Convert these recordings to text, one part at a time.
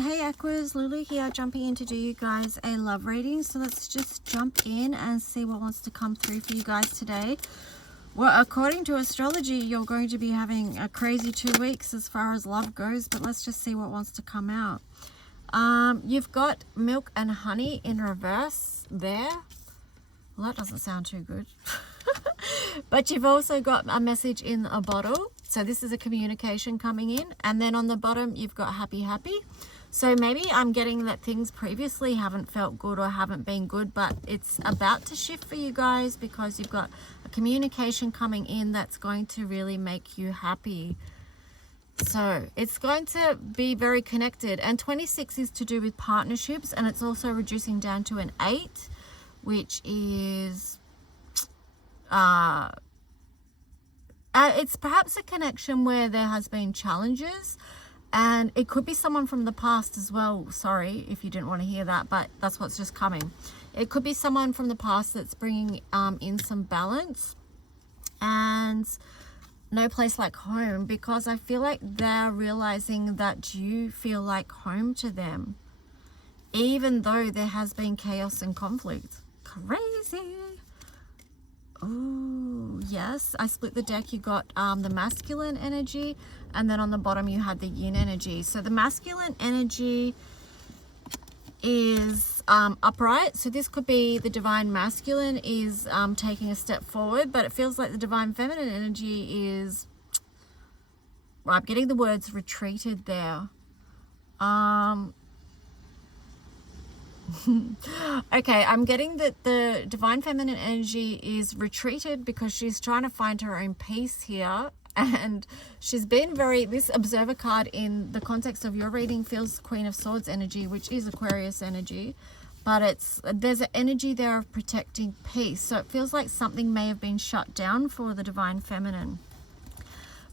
Hey Aquarius, Lulu here, jumping in to do you guys a love reading. So let's just jump in and see what wants to come through for you guys today. Well, according to astrology, you're going to be having a crazy 2 weeks as far as love goes, but let's just see what wants to come out. You've got milk and honey in reverse there. Well, that doesn't sound too good. But you've also got a message in a bottle. So this is a communication coming in. And then on the bottom, you've got happy, happy. So maybe I'm getting that things previously haven't felt good or haven't been good, but it's about to shift for you guys because you've got a communication coming in that's going to really make you happy. So it's going to be very connected. And 26 is to do with partnerships, and it's also reducing down to an 8, which is it's perhaps a connection where there has been challenges, and it could be someone from the past as well. Sorry if you didn't want to hear that, but that's what's just coming. It could be someone from the past that's bringing in some balance, and no place like home, because I feel like they're realizing that you feel like home to them, even though there has been chaos and conflict. Crazy. Oh yes, I split the deck. You got the masculine energy, and then on the bottom you had the yin energy. So the masculine energy is upright, so this could be the divine masculine is taking a step forward, but it feels like the divine feminine energy is, well, I'm getting the words retreated there. Okay, I'm getting that the divine feminine energy is retreated because she's trying to find her own peace here, and she's been very, this observer card in the context of your reading feels Queen of Swords energy, which is Aquarius energy, but there's an energy there of protecting peace. So it feels like something may have been shut down for the divine feminine.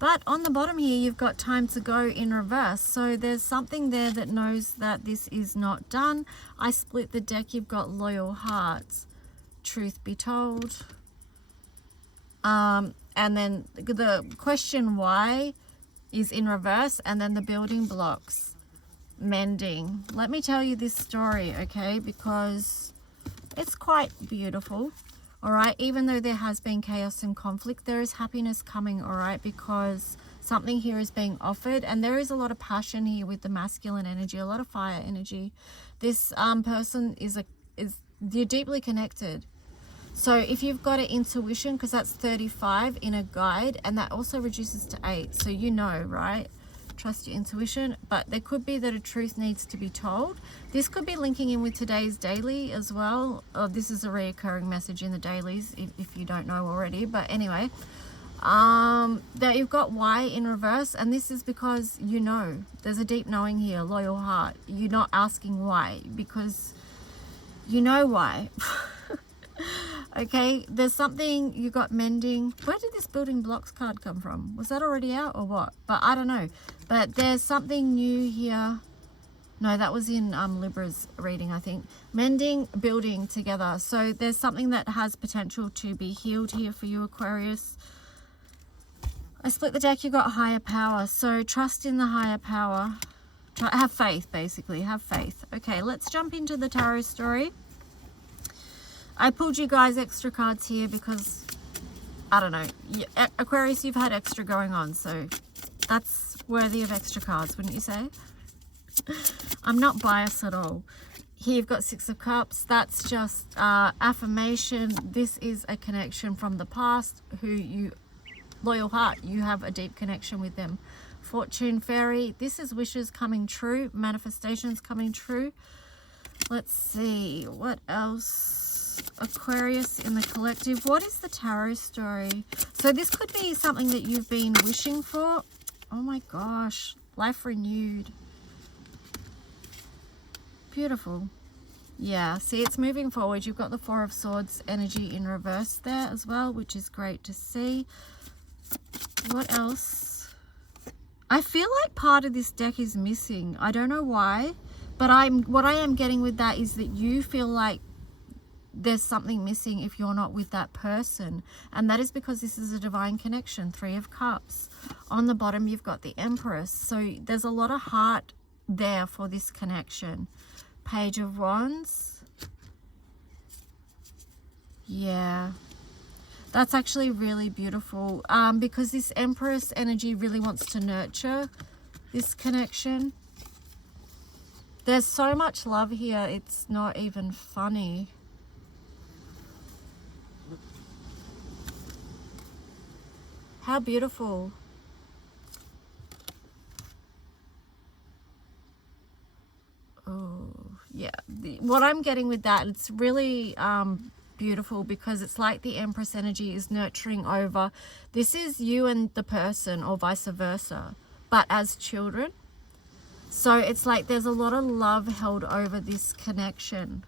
But on the bottom here, you've got time to go in reverse. So there's something there that knows that this is not done. I split the deck. You've got loyal hearts, truth be told. And then the question why is in reverse. And then the building blocks, mending. Let me tell you this story, okay? Because it's quite beautiful. All right, even though there has been chaos and conflict, there is happiness coming, all right, because something here is being offered, and there is a lot of passion here with the masculine energy, a lot of fire energy. This person you're deeply connected. So if you've got an intuition, because that's 35 in a guide, and that also reduces to 8, so you know, right? Trust your intuition, but there could be that a truth needs to be told. This could be linking in with today's daily as well. This is a reoccurring message in the dailies if you don't know already, but anyway, that you've got why in reverse, and this is because you know there's a deep knowing here, loyal heart. You're not asking why because you know why. Okay, there's something you got mending. Where did this building blocks card come from? Was that already out or what? But I don't know. But there's something new here. No, that was in Libra's reading, I think. Mending, building together. So there's something that has potential to be healed here for you, Aquarius. I split the deck. You got higher power. So trust in the higher power. Have faith, basically. Have faith. Okay, let's jump into the tarot story. I pulled you guys extra cards here because, I don't know, Aquarius, you've had extra going on, so that's worthy of extra cards, wouldn't you say? I'm not biased at all. Here you've got 6 of Cups. That's just affirmation. This is a connection from the past loyal heart, you have a deep connection with them. Fortune Fairy, this is wishes coming true, manifestations coming true. Let's see, what else? Aquarius in the collective. What is the tarot story? So this could be something that you've been wishing for. Oh my gosh, life renewed. Beautiful. Yeah, see, it's moving forward. You've got the 4 of Swords energy in reverse there as well, which is great to see. What else? I feel like part of this deck is missing. I don't know why, but what I am getting with that is that you feel like there's something missing if you're not with that person, and that is because this is a divine connection. 3 of Cups. On the bottom you've got the Empress, so there's a lot of heart there for this connection. Page of Wands. Yeah, that's actually really beautiful, because this Empress energy really wants to nurture this connection. There's so much love here, it's not even funny. How beautiful. Oh, yeah. What I'm getting with that, it's really beautiful, because it's like the Empress energy is nurturing over. This is you and the person, or vice versa, but as children. So it's like there's a lot of love held over this connection,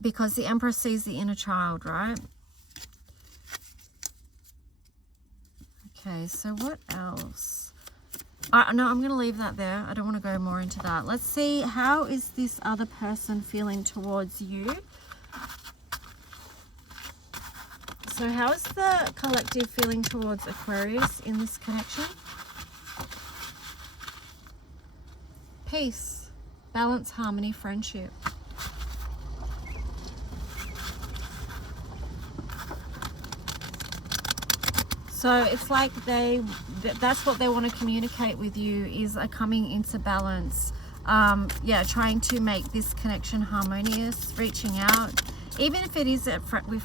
because the Empress sees the inner child, right? Okay, so what else? No, I'm going to leave that there. I don't want to go more into that. Let's see, how is this other person feeling towards you? So how is the collective feeling towards Aquarius in this connection? Peace, balance, harmony, friendship. So it's like that's what they want to communicate with you, is a coming into balance. Yeah, trying to make this connection harmonious, reaching out, even if it is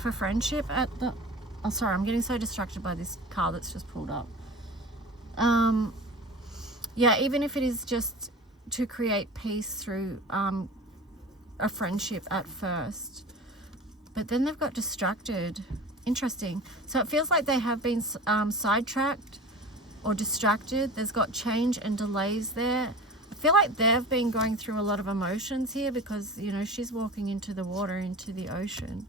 for friendship at the... Oh, sorry, I'm getting so distracted by this car that's just pulled up. Yeah, even if it is just to create peace through a friendship at first. But then they've got distracted. Interesting. So it feels like they have been sidetracked or distracted. There's got change and delays there. I feel like they've been going through a lot of emotions here, because, you know, she's walking into the water, into the ocean.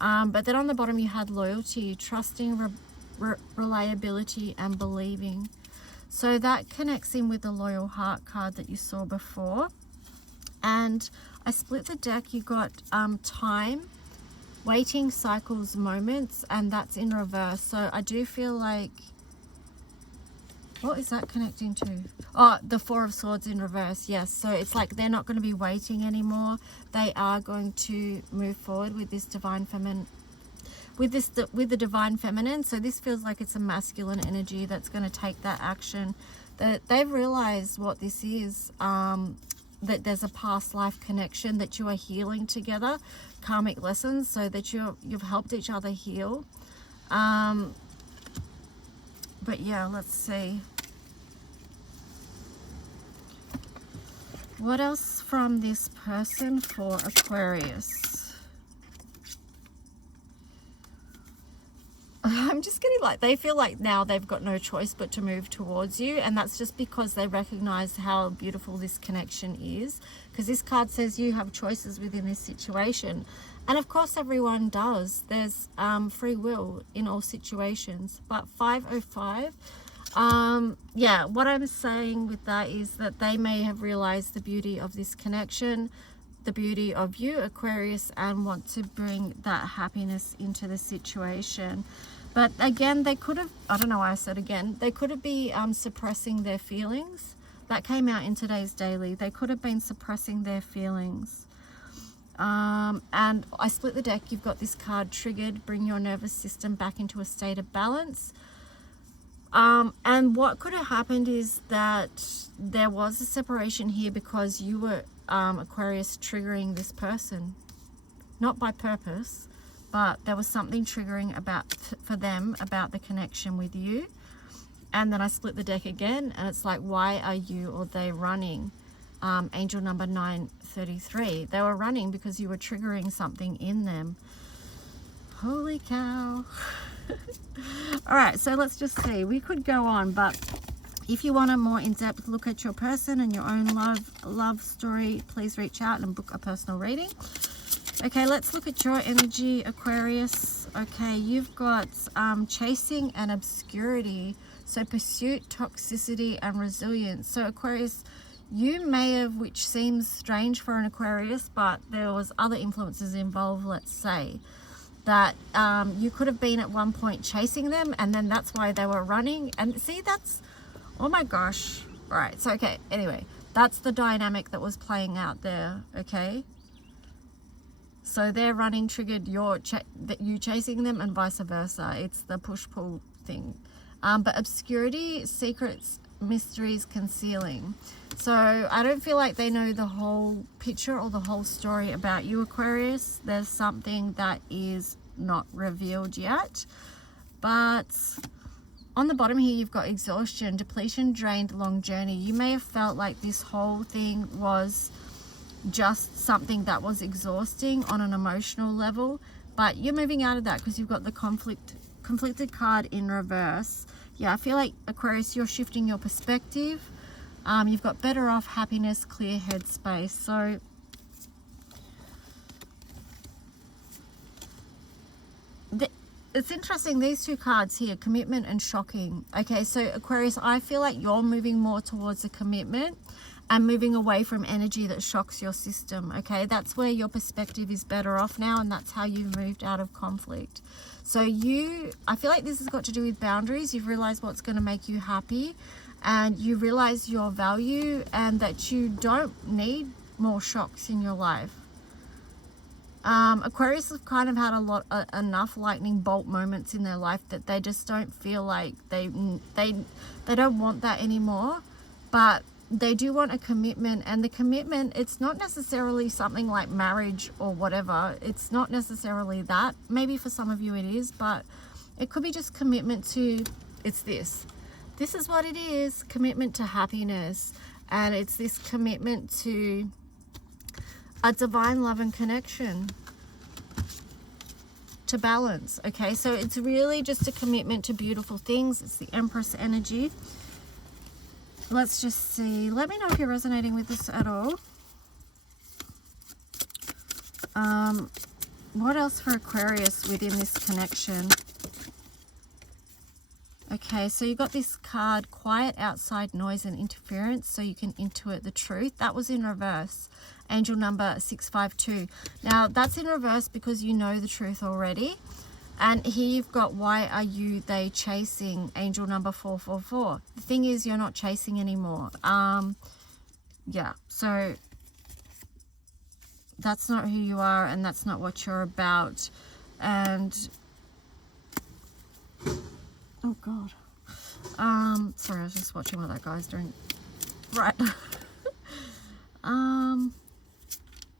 But then on the bottom you had loyalty, trusting, reliability, and believing. So that connects in with the loyal heart card that you saw before. And I split the deck. You got time, waiting, cycles, moments, and that's in reverse. So I do feel like, what is that connecting to? Oh, the Four of Swords in reverse. Yes, so it's like they're not going to be waiting anymore. They are going to move forward with this divine feminine, with the divine feminine. So this feels like it's a masculine energy that's going to take that action. That they've realized what this is, that there's a past life connection, that you are healing together, karmic lessons, so that you've helped each other heal. But yeah, let's see. What else from this person for Aquarius? I'm just getting like, they feel like now they've got no choice but to move towards you, and that's just because they recognize how beautiful this connection is, because this card says you have choices within this situation, and of course everyone does. There's free will in all situations. But 505, yeah, what I'm saying with that is that they may have realized the beauty of this connection, the beauty of you, Aquarius, and want to bring that happiness into the situation. But again, they could have, I don't know why I said again, they could have been suppressing their feelings. That came out in today's daily. They could have been suppressing their feelings. And I split the deck. You've got this card, triggered, bring your nervous system back into a state of balance. And what could have happened is that there was a separation here because you were, Aquarius, triggering this person. Not by purpose, but there was something triggering for them about the connection with you. And then I split the deck again, and it's like, why are you or they running? Angel number 933. They were running because you were triggering something in them. Holy cow. All right, so let's just see. We could go on, but if you want a more in-depth look at your person and your own love story, please reach out and book a personal reading. Okay, let's look at your energy, Aquarius. Okay, you've got chasing and obscurity. So pursuit, toxicity, and resilience. So Aquarius, you may have, which seems strange for an Aquarius, but there was other influences involved, let's say, that you could have been at one point chasing them, and then that's why they were running. And see, that's, oh my gosh, All right, so okay, anyway, that's the dynamic that was playing out there, okay? So their running triggered you chasing them, and vice versa. It's the push-pull thing. But obscurity, secrets, mysteries, concealing. So I don't feel like they know the whole picture or the whole story about you, Aquarius. There's something that is not revealed yet. But on the bottom here, you've got exhaustion, depletion, drained, long journey. You may have felt like this whole thing was just something that was exhausting on an emotional level, but you're moving out of that because you've got the conflicted card in reverse. Yeah, I feel like, Aquarius, you're shifting your perspective. You've got better off, happiness, clear head space. So it's interesting, these two cards here, commitment and shocking. Okay, so Aquarius, I feel like you're moving more towards a commitment and moving away from energy that shocks your system. Okay, that's where your perspective is better off now, and that's how you've moved out of conflict. So I feel like this has got to do with boundaries. You've realized what's going to make you happy, and you realize your value, and that you don't need more shocks in your life. Aquarius have kind of had enough lightning bolt moments in their life that they just don't feel like they don't want that anymore. But they do want a commitment, and the commitment, it's not necessarily something like marriage or whatever. It's not necessarily that. Maybe for some of you it is, but it could be just commitment to, it's this is what it is, commitment to happiness. And it's this commitment to a divine love and connection, to balance. Okay, so it's really just a commitment to beautiful things. It's the Empress energy. Let's just see. Let me know if you're resonating with this at all. What else for Aquarius within this connection? Okay, so you got this card, quiet outside noise and interference, so you can intuit the truth. That was in reverse. Angel number 652. Now, that's in reverse because you know the truth already. And here you've got, why are they chasing? Angel number 444. The thing is, you're not chasing anymore. Yeah, so that's not who you are, and that's not what you're about. And oh God. Sorry, I was just watching what that guy's doing. Right.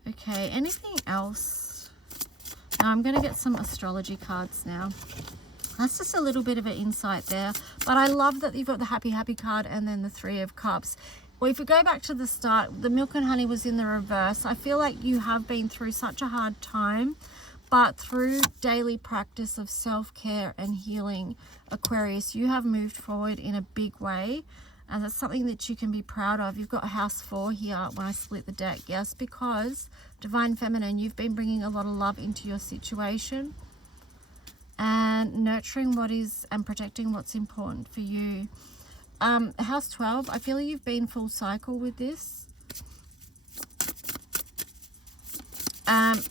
Okay, anything else? Now I'm going to get some astrology cards now. That's just a little bit of an insight there. But I love that you've got the happy card and then the 3 of Cups. Well, if you go back to the start, the milk and honey was in the reverse. I feel like you have been through such a hard time, but through daily practice of self-care and healing, Aquarius, you have moved forward in a big way. And that's something that you can be proud of. You've got house 4 here when I split the deck. Yes, because Divine Feminine, you've been bringing a lot of love into your situation and nurturing what is and protecting what's important for you. House 12, I feel you've been full cycle with this. And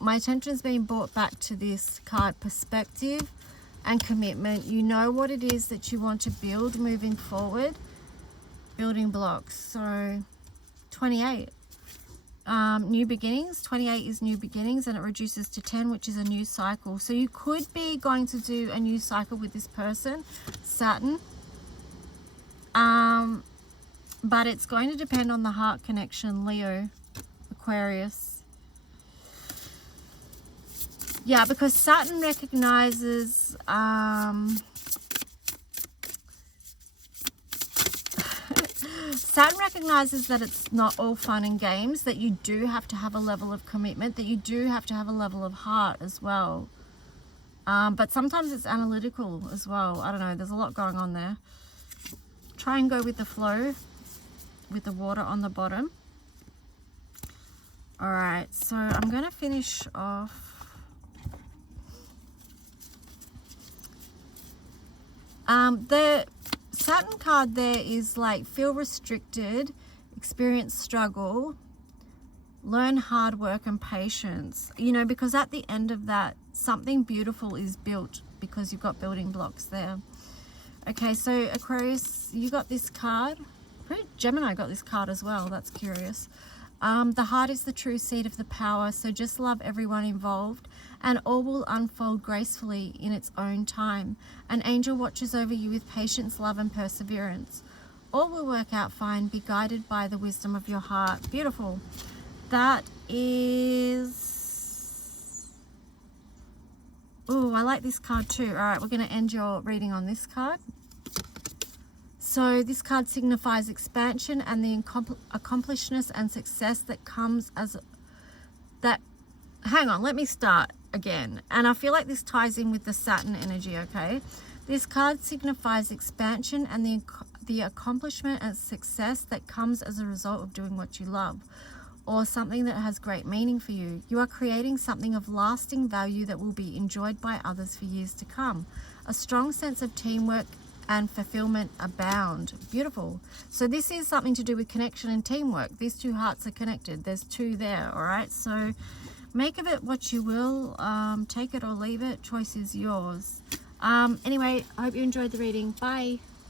my attention's being brought back to this card, perspective and commitment. You know what it is that you want to build moving forward. Building blocks. So 28. New beginnings. 28 is new beginnings, and it reduces to 10, which is a new cycle. So you could be going to do a new cycle with this person, Saturn. But it's going to depend on the heart connection, Leo, Aquarius. Yeah, because Saturn recognizes Saturn recognizes that it's not all fun and games, that you do have to have a level of commitment, that you do have to have a level of heart as well. But sometimes it's analytical as well. I don't know, there's a lot going on there. Try and go with the flow with the water on the bottom. All right, so I'm going to finish off. The Saturn card there is like, feel restricted, experience struggle, learn hard work and patience. You know, because at the end of that, something beautiful is built because you've got building blocks there. Okay, so Aquarius, you got this card. Gemini got this card as well. That's curious. The heart is the true seat of the power, so just love everyone involved, and all will unfold gracefully in its own time. An angel watches over you with patience, love, and perseverance. All will work out fine. Be guided by the wisdom of your heart. Beautiful. That is... Oh, I like this card too. All right, we're going to end your reading on this card. So this card signifies expansion and the accomplishment and success that comes as that. Hang on, let me start again. And I feel like this ties in with the Saturn energy, okay? This card signifies expansion and the accomplishment and success that comes as a result of doing what you love, or something that has great meaning for you. You are creating something of lasting value that will be enjoyed by others for years to come. A strong sense of teamwork and fulfillment abound. Beautiful. So this is something to do with connection and teamwork. These two hearts are connected. There's two there, all right? So make of it what you will. Take it or leave it. Choice is yours. Anyway, I hope you enjoyed the reading. Bye.